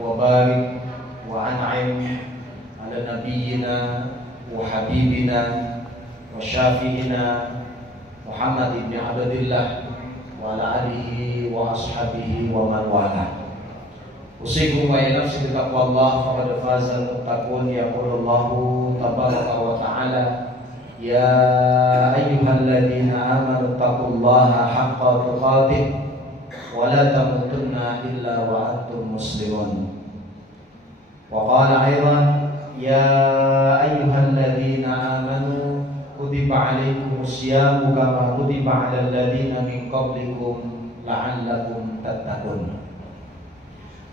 وبارك وأنعم على نبينا وحبيبنا وشافينا محمد بن عبد الله وعلى آله وأصحابه ومن والاه. أوصيكم ونفسي بتقوى الله فقد فاز المتقون. يقول الله تبارك وتعالى: يا أيها الذين آمنوا اتقوا الله حق تقاته ولا تموتن إلا وأنتم مسلمون. وقال أيضا: يا أيها الذين آمنوا كتب عليكم الصيام كما كتب على الذين من قبلكم لعلكم تتقون.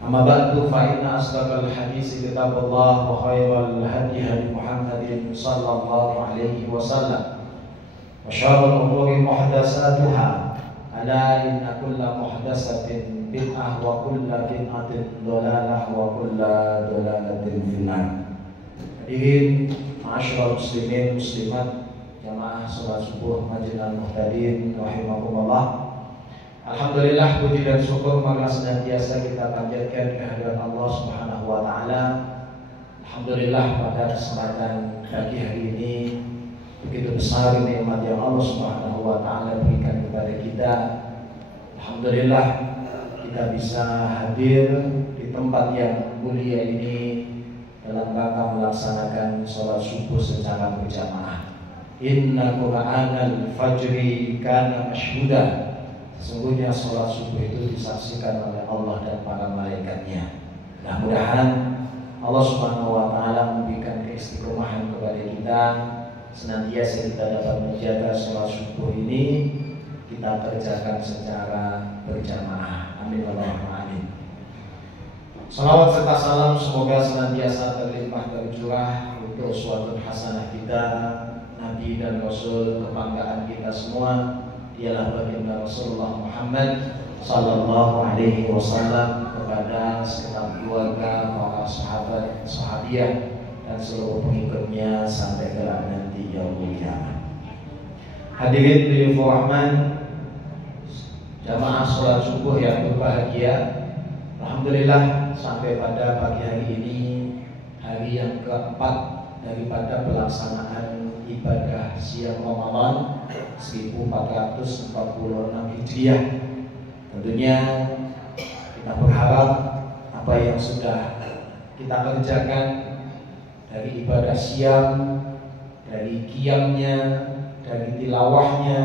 أما بعد فإن أصدق الحديث كتاب الله وخير الهدي هدي محمد صلى الله عليه وسلم وشر الأمور محدثاتها ألا إن كل محدثة بدعة وكل بدعة ضلالة وكل ضلالة في النار. Hadirin ma'asyiral muslimin muslimat jamaah salat subuh Masjid Al-Muhtadin rahimakumullah. Alhamdulillah, puji dan syukur maka senantiasa kita panjatkan kehadiran Allah Subhanahu wa taala. Alhamdulillah, pada kesempatan pagi hari ini begitu besar nikmat yang Allah Subhanahu wa taala berikan kepada kita. Alhamdulillah, kita bisa hadir di tempat yang mulia ini dalam rangka melaksanakan sholat subuh secara berjamaah. Inna Qur'anal fajri kana mashhuda. Sesungguhnya sholat subuh itu disaksikan oleh Allah dan para malaikatnya. Nah, mudah-mudahan Allah Subhanahu wa taala memberikan keistiqomahan kepada kita, senantiasa kita dapat menjaga sholat subuh ini kita kerjakan secara berjamaah. Amin Allahumma amin. Salawat serta salam semoga senantiasa terlimpah tercurah untuk uswatun hasanah kita, Nabi dan Rasul kebanggaan kita semua, ialah baginda Rasulullah Muhammad sallallahu alaihi wasallam, kepada segenap keluarga, para sahabat, sahabiah dan seluruh pengikutnya sampai kelak nanti yaumul kiamat. Hadirin bil rahman, jamaah sholat subuh yang berbahagia. Alhamdulillah, sampai pada pagi hari ini, hari yang keempat daripada pelaksanaan ibadah siang Ramadan 1446 Hijriah. Tentunya kita berharap apa yang sudah kita kerjakan dari ibadah siang, dari qiyamnya, dari tilawahnya,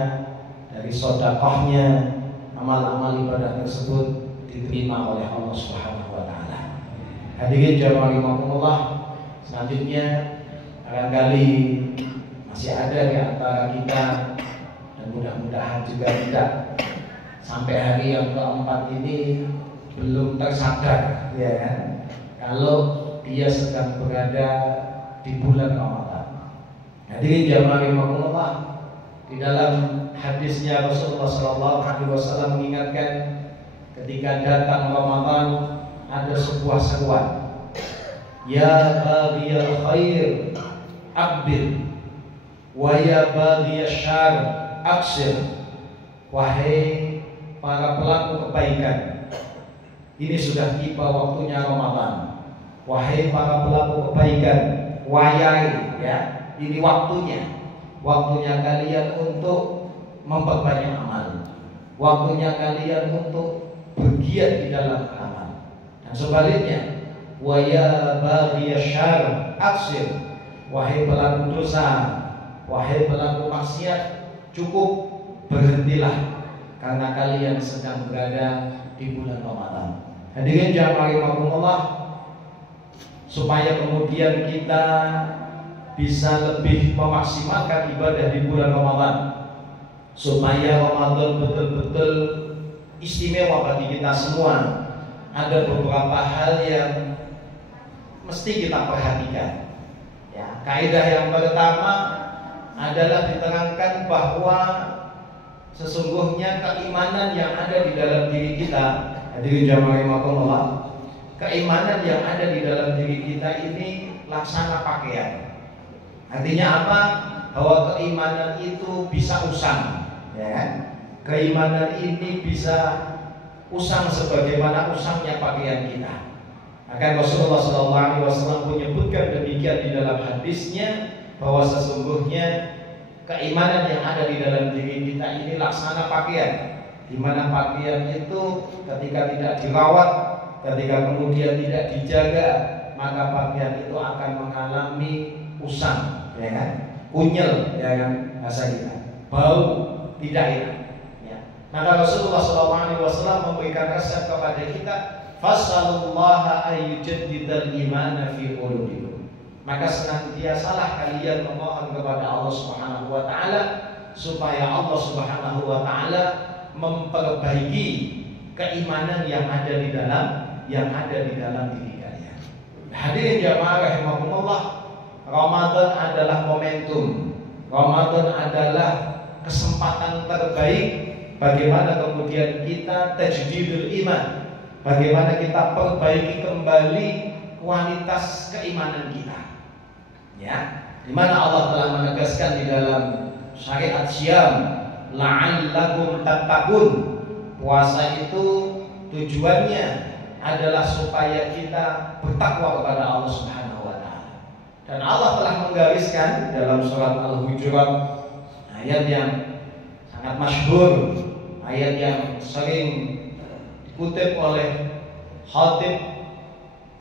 dari sedekahnya, amal-amal ibadah tersebut diterima oleh Allah Subhanahu wa taala. Hadirin jamaah rahimakumullah, selanjutnya barangkali masih ada di antara kita, dan mudah-mudahan juga tidak, sampai hari yang keempat ini belum tersadar, ya kan, kalau dia sedang berada di bulan Ramadan. Hadirin jamaah rahimakumullah, di dalam hadisnya Rasulullah SAW mengingatkan, ketika datang Ramadan ada sebuah seruan, ya baghiyal khair aqbil wa ya baghiyasy syarr aqsir. Wahai para pelaku kebaikan, ini sudah tiba waktunya Ramadan. Wahai para pelaku kebaikan, wayai, ya, ini waktunya kalian untuk memperbanyak amal, waktunya kalian untuk bergiat di dalam amal. Dan sebaliknya, wa ya baghiyasy syarr aqsir. Wahai pelaku dosa, wahai pelaku maksiat, cukup, berhentilah, karena kalian sedang berada di bulan Ramadan. Hadirin jamaah rahimakumullah, supaya kemudian kita bisa lebih memaksimalkan ibadah di bulan Ramadan, supaya Ramadan betul-betul istimewa bagi kita semua, ada beberapa hal yang mesti kita perhatikan. Ya, kaidah yang pertama adalah diterangkan bahwa sesungguhnya keimanan yang ada di dalam diri kita, hadirin jamaah rahimakumullah, keimanan yang ada di dalam diri kita ini laksana pakaian. Artinya apa? Bahwa keimanan itu bisa usang, ya. Keimanan ini bisa usang sebagaimana usangnya pakaian kita. Maka Rasulullah SAW menyebutkan demikian di dalam hadisnya, bahwa sesungguhnya keimanan yang ada di dalam diri kita ini laksana pakaian, di mana pakaian itu ketika tidak dirawat, ketika kemudian tidak dijaga, maka pakaian itu akan mengalami usang, ya kan? Kunyel, ya kan? Bahasa kita, bau, tidak enak. Ya. Maka Rasulullah SAW memberikan resep kepada kita, fasalullaha ayyujaddidal imana fi qulubikum. Maka senantiasalah kalian memohon kepada Allah Subhanahu wa taala supaya Allah Subhanahu wa taala memperbaiki keimanan yang ada di dalam diri kalian. Hadirin jamaah rahimakumullah, Ramadan adalah momentum. Ramadan adalah kesempatan terbaik bagaimana kemudian kita tajdidul iman, bagaimana kita perbaiki kembali kualitas keimanan kita. Ya, di mana Allah telah menegaskan di dalam syariat Syam, la'allakum tattaqun. Puasa itu tujuannya adalah supaya kita bertakwa kepada Allah Subhanahu wa taala. Dan Allah telah menggariskan dalam surat Al-Hujurat, ayat yang sangat masyhur, ayat yang sering dikutip oleh khatib,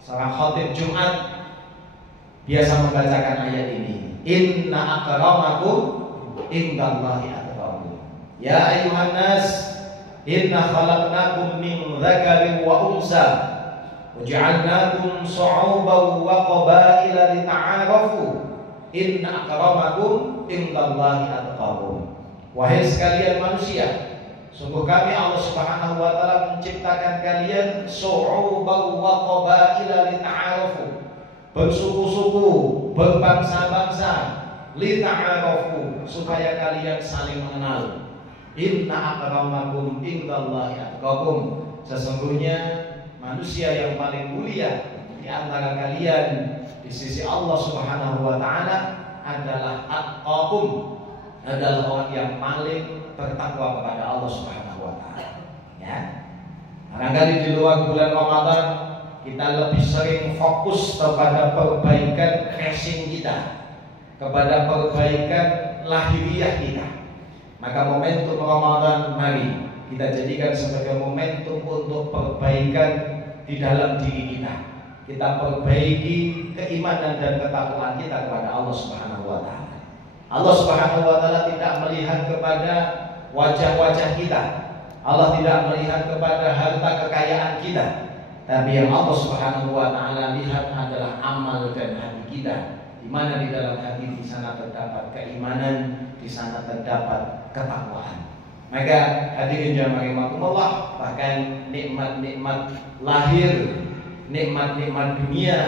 seorang khatib Jumat biasa membacakan ayat ini. Inna akramakum indallahi atqakum. Ya ayuhan nas, inna khalaqnakum min dzakarin wa unsa waja'alnakum shu'uban wa qabaila lita'arafu. Inna akramakum indallahi atqakum. Wahai sekalian manusia, sungguh kami Allah Subhanahu wa taala menciptakan kalian shu'uban wa qabaila lita'arafu, bersuku-suku, berbangsa-bangsa, lita'arafu, supaya kalian saling mengenal. Inna akramakum indallahi atqakum. Sesungguhnya manusia yang paling mulia di antara kalian di sisi Allah Subhanahu wa taala adalah atqakum, adalah orang yang paling bertakwa kepada Allah Subhanahu wa taala. Ya. Barangkali di luar bulan Ramadan kita lebih sering fokus kepada perbaikan casing kita, kepada perbaikan lahiriah kita. Maka momentum Ramadan mari kita jadikan sebagai momentum untuk perbaikan di dalam diri kita. Kita perbaiki keimanan dan ketakwaan kita kepada Allah Subhanahu wa taala. Allah Subhanahu wa taala tidak melihat kepada wajah-wajah kita. Allah tidak melihat kepada harta kekayaan kita. Tapi yang Allah Subhanahu wa taala lihat adalah amal dan hati kita. Di mana di dalam hati di sana terdapat keimanan, di sana terdapat ketakwaan. Maka hadirin jamaah rahimakumullah, bahkan nikmat-nikmat lahir, nikmat-nikmat dunia,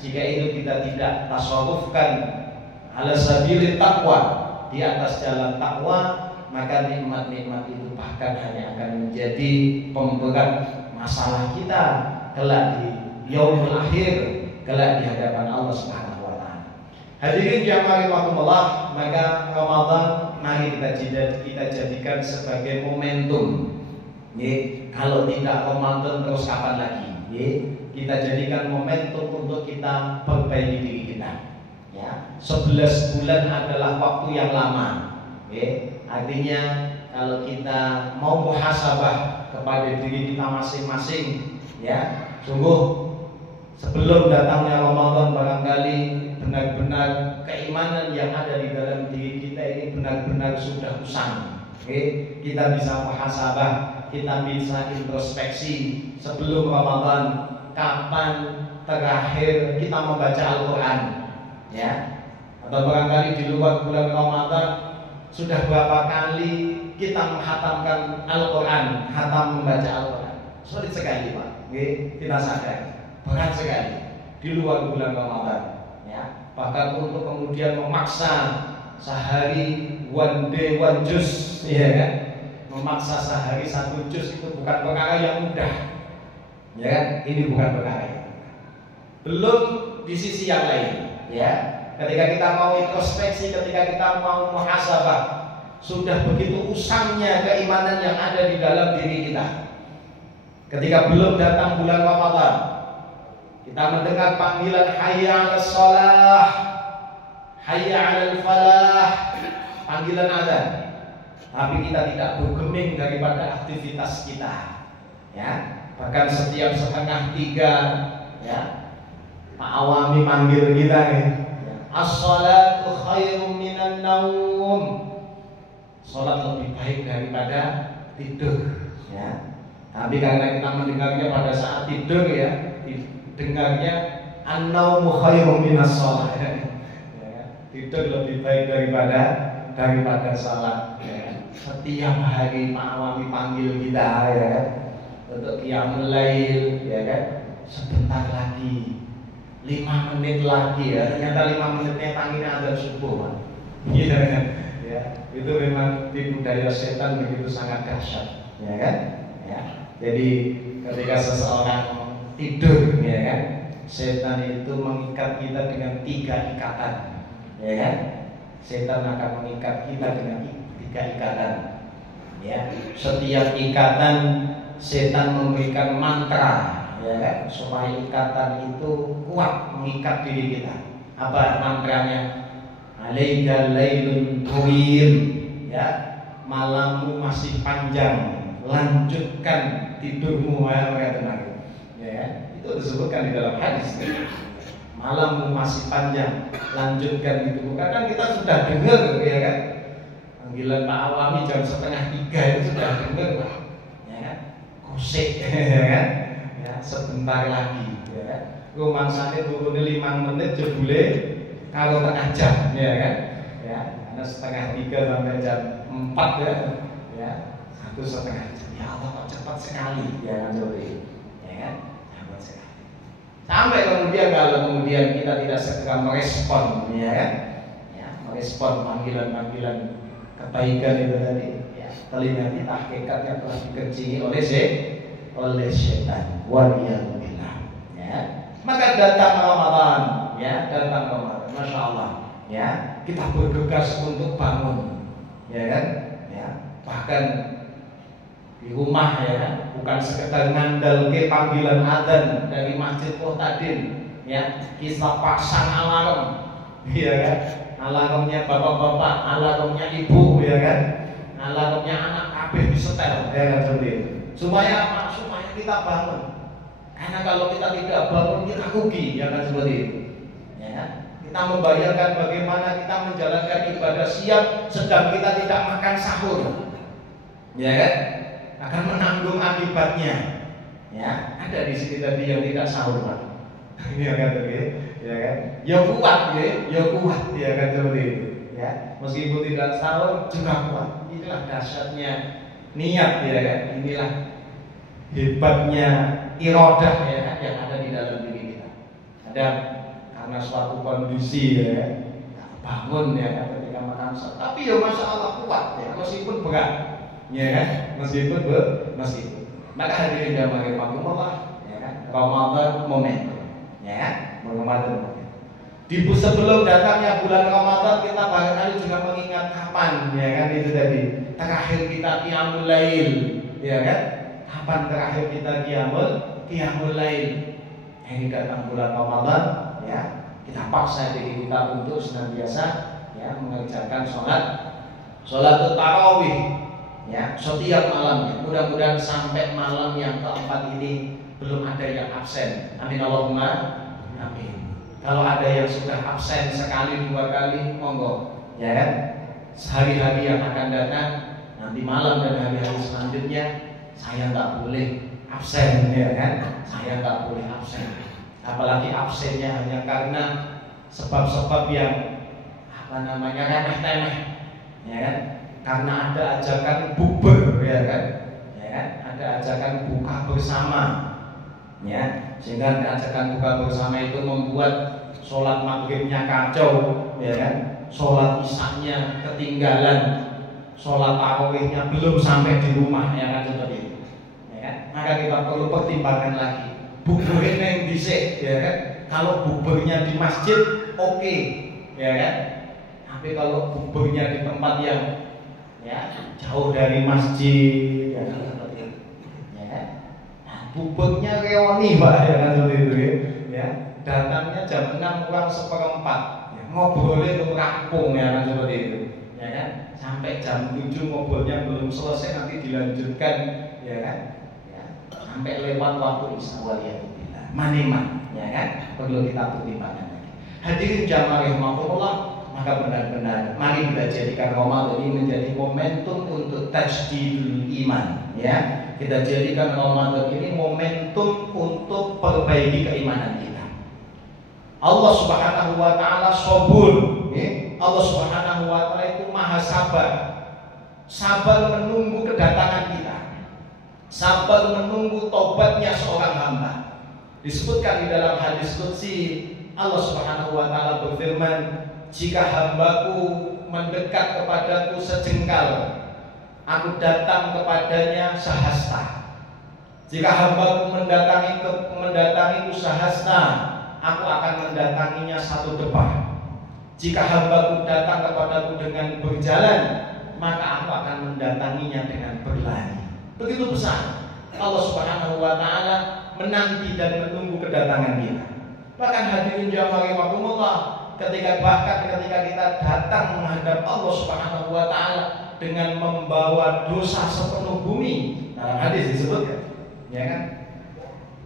jika itu kita tidak tasawufkan ala sabilit taqwa, di atas jalan takwa, maka nikmat-nikmat itu bahkan hanya akan menjadi pemberat masalah kita kelak di yaumul akhir, kelak di hadapan Allah Subhanahu wa taala. Hadirin jamaah rahimakumullah, maka Ramadan mari kita jadikan sebagai momentum. Kalau tidak Ramadan terus kapan lagi? Kita jadikan momentum untuk kita perbaiki diri kita. Ya, 11 bulan adalah waktu yang lama. Artinya kalau kita mau muhasabah kepada diri kita masing-masing, ya, sungguh sebelum datangnya Ramadan barangkali benar-benar keimanan yang ada di dalam diri kita ini benar-benar sudah usang. Kita bisa muhasabah, kita bisa introspeksi sebelum Ramadan, kapan terakhir kita membaca Al-Quran, ya, atau barangkali di luar bulan Ramadan sudah berapa kali kita menghatamkan Al-Quran, hatam membaca Al-Quran. Sulit sekali Pak, kita sadar, berat sekali di luar bulan Ramadan. Bahkan untuk kemudian memaksa sehari one day one juz, ya kan? Memaksa sehari 1 juz itu bukan perkara yang mudah, ya kan? Ini bukan perkara yang mudah. Belum di sisi yang lain, ya. Ketika kita mau introspeksi, ketika kita mau muhasabah, sudah begitu usangnya keimanan yang ada di dalam diri kita. Ketika belum datang bulan Ramadan, kita mendengar panggilan hayya 'alas shalah, hayya 'alal falah, panggilan azan, tapi kita tidak bergeming daripada aktivitas kita, ya. Bahkan setiap 2:30, ya, Pak Awami manggil kita nih, as-salatu khairum minan naum, salat lebih baik daripada tidur, ya. Tapi karena kita mendengarnya pada saat tidur, ya, dengarnya an-naumu khairum minas shalah, ya. Tidur lebih baik daripada salat, ya. Setiap hari Pak Awami panggil kita, ya, untuk qiyamul lail, ya kan? Sebentar lagi, 5 menit lagi, ya. Ternyata 5 menitnya tanginya azan subuh, gitu kan? Ya, itu memang tipu daya setan begitu sangat dahsyat, ya kan? Ya. Jadi ketika seseorang tidur, ya kan, setan itu mengikat kita dengan 3 ikatan, ya kan? Setan akan mengikat kita dengan 3 ikatan, ya. Setiap ikatan setan memberikan mantra, ya kan, supaya ikatan itu kuat mengikat diri kita. Apa mantranya? Alaika lailun tawil, ya, malammu masih panjang, lanjutkan tidurmu, ya, itu disebutkan di dalam hadis. Malammu masih panjang, lanjutkan tidurmu. Kadang kita sudah dengar, ya kan, panggilan Pak Awami jam 2:30 itu sudah dengar, ya kan, kosek, ya kan, ya, sebentar lagi, ya kan. Rumangsane turune 5 menit jebule kalau tengah jam, ya kan, ya, karena 2:30 sampai jam 4, ya, 1,5 jam. Ya Allah, kok cepat sekali, ya kan, ya kan, cepat sekali. Sampai kemudian kalau kemudian kita tidak segera merespon, ya kan, ya, merespon panggilan-panggilan kebaikan itu tadi, ya, telinga kita hakikat yang telah dikencingi oleh setan. Waliyadzubillah, ya. Maka datang Ramadan, ya, datang Ramadan, Masya Allah, ya, kita bergegas untuk bangun, ya kan, ya, bahkan di rumah, ya kan, bukan sekedar ngandal ke panggilan adzan dari Masjid Muhtadin, ya, kita pasang alarm, ya kan, alarmnya bapak-bapak, alarmnya ibu, ya kan, alarmnya anak kabeh disetel, ya kan, seperti itu. Supaya apa? Supaya kita bangun. Karena kalau kita tidak bangun, kita rugi, ya kan, seperti itu. Ya kan? Kita membayangkan bagaimana kita menjalankan ibadah siang sedang kita tidak makan sahur, ya kan, akan menanggung akibatnya. Ya, ada di sini tadi yang tidak sahur, Pak. Ya kan, ya kan, ya kuat, ya kuat, ya kan, seperti itu. Ya, meskipun tidak sahur juga kuat. Inilah dahsyatnya niat, ya kan. Inilah hebatnya iradah, ya kan, yang ada di dalam diri kita. Ada karena suatu kondisi, ya, bangun, ya kan, ketika makan sahur. Tapi ya Masya Allah kuat, ya, meskipun berat, ya kan, meskipun. Maka hadirin yang rahimakumullah, ya kan, Ramadan momentum, ya kan, Ramadan momentum. Di sebelum datangnya bulan Ramadan kita barangkali juga mengingat kapan, ya kan, itu tadi terakhir kita qiyamul lail, ya kan, kapan terakhir kita qiyamul lail. Ini datang bulan Ramadan, ya, kita paksa diri kita untuk senantiasa, ya, mengerjakan sholatul tarawih, ya, setiap malamnya. Mudah-mudahan sampai malam yang keempat ini belum ada yang absen. Amin Allahumma amin. Kalau ada yang sudah absen sekali 2 kali, monggo, ya kan. Sehari-hari yang akan datang, nanti malam dan hari-hari selanjutnya, saya nggak boleh absen, ya kan. Saya nggak boleh absen. Apalagi absennya hanya karena sebab-sebab yang remeh-temeh, ya kan. Karena ada ajakan bukber, ya kan, ada ajakan buka bersama, ya, sehingga ajakan buka bersama itu membuat sholat maghribnya kacau, ya kan, sholat isya-nya ketinggalan, sholat tarawihnya belum sampai di rumah, ya kan, seperti itu, ya kan. Maka kita perlu pertimbangkan lagi, bukbernya yang dhisik, ya kan. Kalau bukbernya di masjid, oke, ya kan. Tapi kalau bukbernya di tempat yang, ya, jauh dari masjid, ya, seperti itu, ya. Nah, bubuknya reoni, Pak, ya kan, seperti itu, ya. jam 6 kurang seperempat, ya, ngobrolnya tuh rampung ya kan seperti itu, ya kan? Sampai jam 7 ngobrolnya belum selesai, nanti dilanjutkan, ya kan? Ya, sampai lewat waktu isya waliyadzubillah. Maniman, ya kan? Perlu kita pertimbangkan lagi. Hadirin jamaah rahimakumullah, maka benar-benar mari kita jadikan Ramadan ini menjadi momentum untuk tajdidul iman, ya. Kita jadikan Ramadan ini momentum untuk perbaiki keimanan kita. Allah Subhanahu wa taala sabur, ya. Allah Subhanahu wa taala itu maha sabar. Sabar menunggu kedatangan kita. Sabar menunggu taubatnya seorang hamba. Disebutkan di dalam hadis qudsi, Allah Subhanahu wa taala berfirman, "Jika hambaku mendekat kepadaku sejengkal, aku datang kepadanya sehasta. Jika hambaku mendatangiku sehasta, aku akan mendatanginya satu tepat. Jika hambaku datang kepadaku dengan berjalan, maka aku akan mendatanginya dengan berlari." Begitu besar Allah Subhanahu wa taala menanti dan menunggu kedatangan kita. Bahkan hadirin jamaah rahimakumullah, ketika kita datang menghadap Allah Subhanahu wa taala dengan membawa dosa sepenuh bumi, dalam hadis disebutkan, ya kan?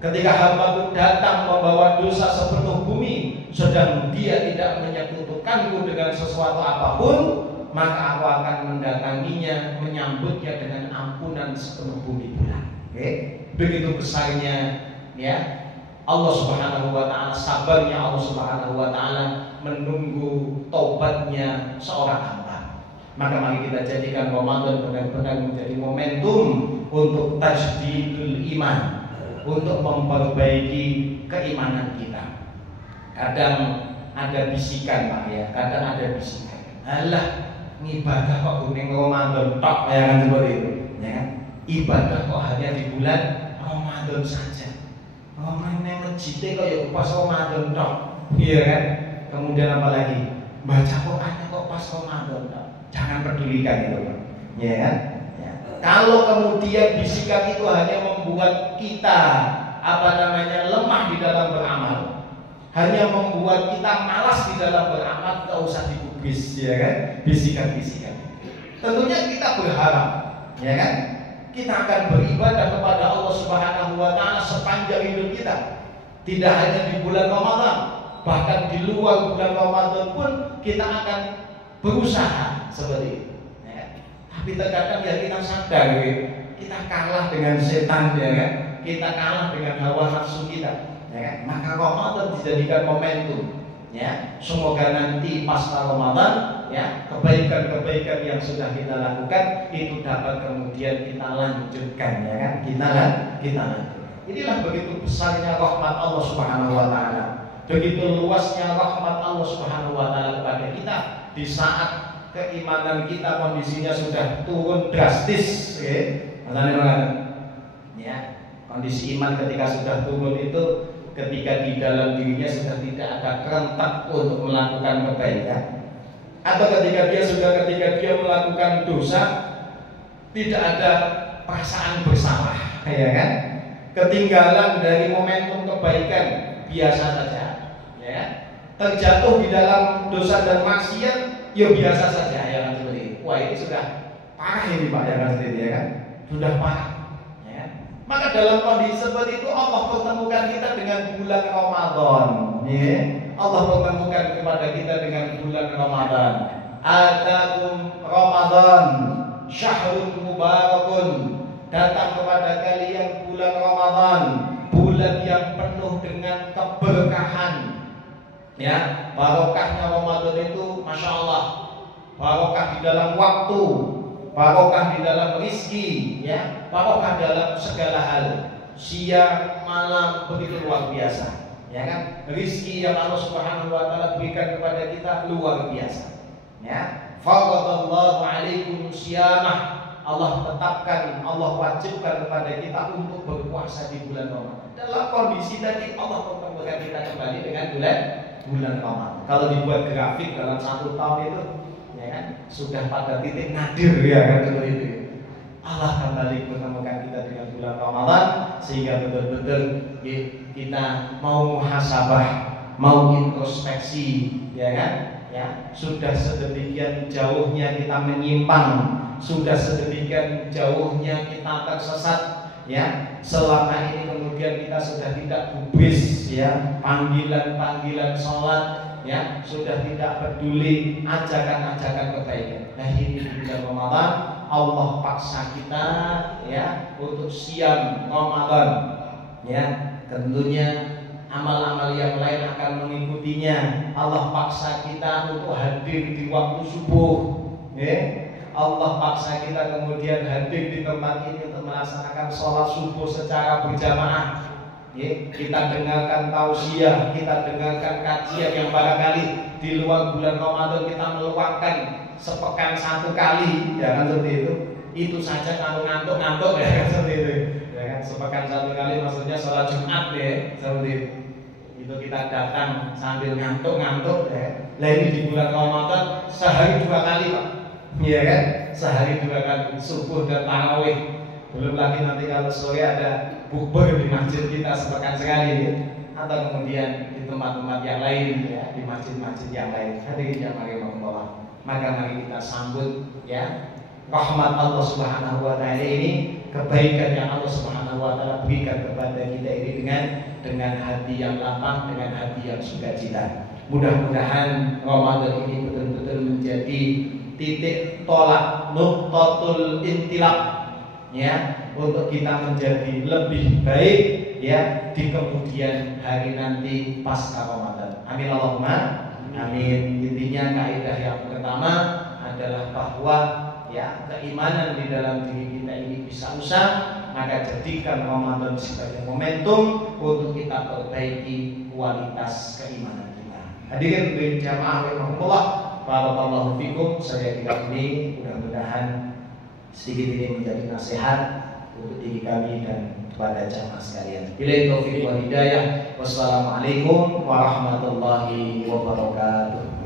Ketika hambaku datang membawa dosa sepenuh bumi, sedang dia tidak menyekutukanku dengan sesuatu apapun, maka aku akan mendatanginya, menyambutnya dengan ampunan sepenuh bumi pula. Oke? Begitu besarnya, ya, Allah Subhanahu wa taala, sabarnya Allah Subhanahu wa taala menunggu taubatnya seorang hamba. Maka mari kita jadikan Ramadan benar-benar menjadi momentum untuk tajdidul iman, untuk memperbaiki keimanan kita. Kadang ada bisikan, Pak, ya, kadang ada bisikan, alah, ibadah kok kuning Ramadan tok, ya kan, seperti itu, ya kan? Ibadah kok hanya di bulan Ramadan saja. Ngomongnya masjid kok ya pas Ramadan tok, iya kan? Kemudian apa lagi? Baca Qurannya kok pas Ramadan tok. Jangan pedulikan itu, ya kan? Ya. Kalau kemudian bisikan itu hanya membuat kita lemah di dalam beramal, hanya membuat kita malas di dalam beramal, tak usah digubris, ya kan? Bisikan-bisikan. Tentunya kita berharap, ya kan? Kita akan beribadah kepada Allah Subhanahu wa taala sepanjang hidup kita. Tidak hanya di bulan Ramadan, bahkan di luar bulan Ramadan pun kita akan berusaha seperti itu, ya. Tapi terkadang ya kita sadar, ya, kita kalah dengan setan, ya kan? Kita kalah dengan hawa nafsu kita, ya kan? Maka Ramadan dijadikan momentum, ya. Semoga nanti pasca Ramadan, ya, kebaikan-kebaikan yang sudah kita lakukan itu dapat kemudian kita lanjutkan, ya kan? Kita lanjutkan. Inilah begitu besarnya rahmat Allah Subhanahu wa taala. Begitu luasnya rahmat Allah Subhanahu wa taala kepada kita di saat keimanan kita kondisinya sudah turun drastis, ya. Kondisi iman ketika sudah turun itu ketika di dalam dirinya sudah tidak ada kerentak untuk melakukan kebaikan, atau ketika dia melakukan dosa tidak ada perasaan bersalah, ya kan? Ketinggalan dari momentum kebaikan, biasa saja, ya. Terjatuh di dalam dosa dan maksiat, ya biasa saja, ya kan, seperti itu. Wah, ini sudah parah ini, Pak, ya kan, seperti itu, ya kan? Sudah parah, ya. Maka dalam kondisi seperti itu Allah pertemukan kita dengan bulan Ramadan, ya. Allah pertemukan kepada kita dengan bulan Ramadan. Atakum Ramadan syahrun mubarakun. Datang kepada kalian bulan Ramadan, bulan yang penuh dengan keberkahan, ya. Barokahnya Ramadan itu Masya Allah, barokah di dalam waktu, barokah di dalam rizki, ya, barokah dalam segala hal, siang malam begitu luar biasa, ya kan? Rizki yang Allah Subhanahu wa taala berikan kepada kita luar biasa, ya. Faradallahu alaikum siyamah, Allah tetapkan, Allah wajibkan kepada kita untuk berpuasa di bulan Ramadan. Dalam kondisi tadi Allah pertemukan kita kembali dengan bulan Ramadan. Kalau dibuat grafik dalam 1 tahun itu, ya kan, sudah pada titik nadir, ya kan, seperti itu. Allah kembali menemukan kita dengan bulan Ramadan sehingga betul-betul kita mau muhasabah, mau introspeksi, ya kan? Ya, sudah sedemikian jauhnya kita menyimpang, sudah sedemikian jauhnya kita tersesat, ya. Selama ini kemudian kita sudah tidak gubris, ya, panggilan-panggilan sholat, ya, sudah tidak peduli ajakan-ajakan kebaikan. Nah, ini di bulan Ramadan Allah paksa kita, ya, untuk siam Ramadan, ya. Tentunya amal-amal yang lain akan mengikutinya. Allah paksa kita untuk hadir di waktu subuh, ya. Allah paksa kita kemudian hadir di tempat ini untuk melaksanakan sholat subuh secara berjamaah, ya. Kita dengarkan tausiah, kita dengarkan kajian yang barangkali di luar bulan Ramadan kita meluangkan sepekan satu kali, ya kan, seperti itu. Itu saja kalau ngantuk-ngantuk, ya kan, seperti itu, ya kan. Sepekan satu kali maksudnya sholat Jumat, ya, seperti itu. Itu kita datang sambil ngantuk-ngantuk, ya. Nah, ini di bulan Ramadan sehari 2 kali, Pak. Iya kan? Sehari 2 kali, subuh dan tarawih. Belum lagi nanti kalau sore ada bukber di masjid kita sepekan sekali, ya. Atau kemudian di tempat-tempat yang lain, ya, di masjid-masjid yang lain. Hadirin yang rahimakumullah. Maka mari kita sambut, ya, rahmat Allah Subhanahu wa taala ini, kebaikan yang Allah Subhanahu wa taala berikan kepada kita ini dengan hati yang lapang, dengan hati yang sukacita. Mudah-mudahan Ramadan ini betul-betul menjadi titik tolak, nuqtatul intilaq, ya, untuk kita menjadi lebih baik, ya, di kemudian hari nanti pasca Ramadan. Amin Allahumma amin. Intinya kaidah yang pertama adalah bahwa, ya, keimanan di dalam diri kita ini bisa usah, maka jadikan Ramadan sebagai momentum untuk kita perbaiki kualitas keimanan kita. Hadirin berjamaah rahimakumullah, barakallahu fikum. Saya kira ini mudah-mudahan sedikit ini menjadi nasihat untuk diri kami dan kepada jamaah sekalian. Billahi taufiq wal hidayah. Wassalamualaikum warahmatullahi wabarakatuh.